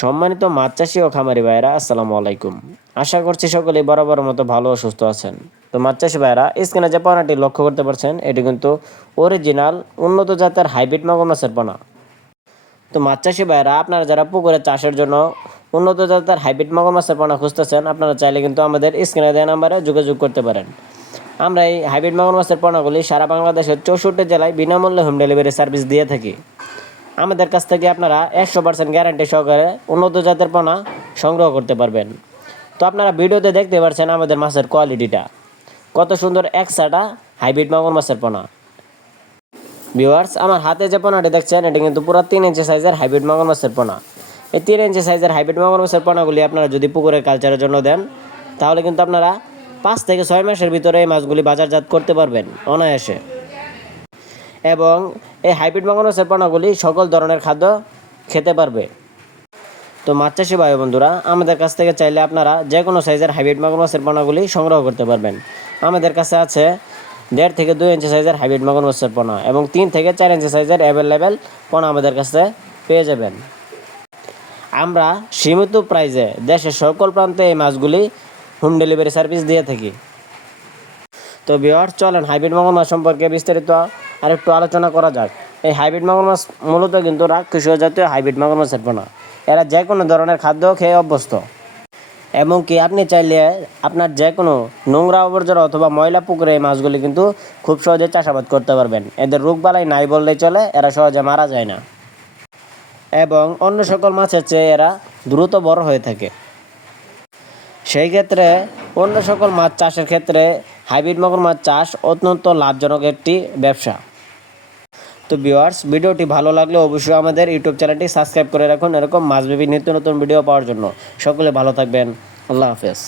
সম্মানিত মাছ চাষি ও খামারি ভাইরা, আসসালামু আলাইকুম। আশা করছি সকলেই বরাবর মতো ভালো ও সুস্থ আছেন। তো মাছ চাষি ভাইরা, স্ক্রিনে যে পোনাটি লক্ষ্য করতে পারছেন, এটি কিন্তু অরিজিনাল উন্নত জাতের হাইব্রিড মাগুর মাছের পোনা। তো মাছ চাষি ভাইরা, আপনারা যারা পুকুরে চাষের জন্য উন্নত জাতের হাইব্রিড মাগুর মাছের পোনা খুঁজতেছেন, আপনারা চাইলে কিন্তু আমাদের স্ক্রিনে দেওয়া নাম্বারে যোগাযোগ করতে পারেন। আমরা এই হাইব্রিড মাগুর মাছের পোনাগুলি সারা বাংলাদেশের 64 জেলায় বিনামূল্যে হোম ডেলিভারি সার্ভিস দিয়ে থাকি। আমাদের কাছ থেকে আপনারা 100% গ্যারান্টি সহকারে উন্নত জাতের পোনা সংগ্রহ করতে পারবেন। তো আপনারা ভিডিওতে দেখতে পাচ্ছেন আমাদের মাছের কোয়ালিটিটা কত সুন্দর, একসাটা হাইব্রিড মাগুর মাছের পোনা। ভিউয়ার্স, আমার হাতে যে পোনাটি দেখছেন, এটা কিন্তু পুরো 3 ইঞ্চি সাইজের হাইব্রিড মাগুর মাছের পোনা। এই 3 ইঞ্চি সাইজের হাইব্রিড মাগুর মাছের পোনাগুলি আপনারা যদি পুকুরের কালচারের জন্য দেন, তাহলে কিন্তু আপনারা 5 থেকে 6 মাসের ভিতরে এই মাছগুলি বাজারজাত করতে পারবেন অনায়াসে। এবং এই হাইব্রিড মাগুর মাছের পোনাগুলি সকল ধরনের খাদ্য খেতে পারবে। তো মাছ চাষি ভাই বন্ধুরা, আমাদের কাছ থেকে চাইলে আপনারা যে কোনো সাইজের হাইব্রিড মাগুর মাছের পোনাগুলি সংগ্রহ করতে পারবেন। আমাদের কাছে আছে 1.5 থেকে 2 ইঞ্চি সাইজের হাইব্রিড মাগুর মাছের পোনা এবং 3 থেকে 4 ইঞ্চি সাইজের অ্যাভেলেবেল পোনা আমাদের কাছে পেয়ে যাবেন। আমরা সীমিত প্রাইসে দেশের সকল প্রান্তে এই মাছগুলি হোম ডেলিভারি সার্ভিস দিয়ে থাকি। তো ভিউয়ার্স, চলেন হাইব্রিড মাগুর মাছ সম্পর্কে বিস্তারিত আর একটু আলোচনা করা যাক। এই হাইব্রিড মাগুর মাছ মূলত কিন্তু রাক্ষসীয় জাতীয় হাইব্রিড মাগুর মাছের পোনা। এরা যে কোনো ধরনের খাদ্য খেয়ে অভ্যস্ত। এমনকি আপনি চাইলে আপনার যে কোনো নোংরা আবর্জনা অথবা ময়লা পুকুরে এই মাছগুলি কিন্তু খুব সহজে চাষাবাদ করতে পারবেন। এদের রোগবালাই নাই বললেই চলে, এরা সহজে মারা যায় না এবং অন্য সকল মাছের চেয়ে এরা দ্রুত বড় হয়ে থাকে। সেই ক্ষেত্রে অন্য সকল মাছ চাষের ক্ষেত্রে হাইব্রিড মাগুর মাছ চাষ অত্যন্ত লাভজনক একটি ব্যবসা। তো ভিউয়ার্স, ভিডিওটি ভালো লাগলে অবশ্যই আমাদের ইউটিউব চ্যানেলটি সাবস্ক্রাইব করে রাখুন এরকম মাছবিবি নিত্য নতুন ভিডিও পাওয়ার জন্য। সকলে ভালো থাকবেন। আল্লাহ হাফেজ।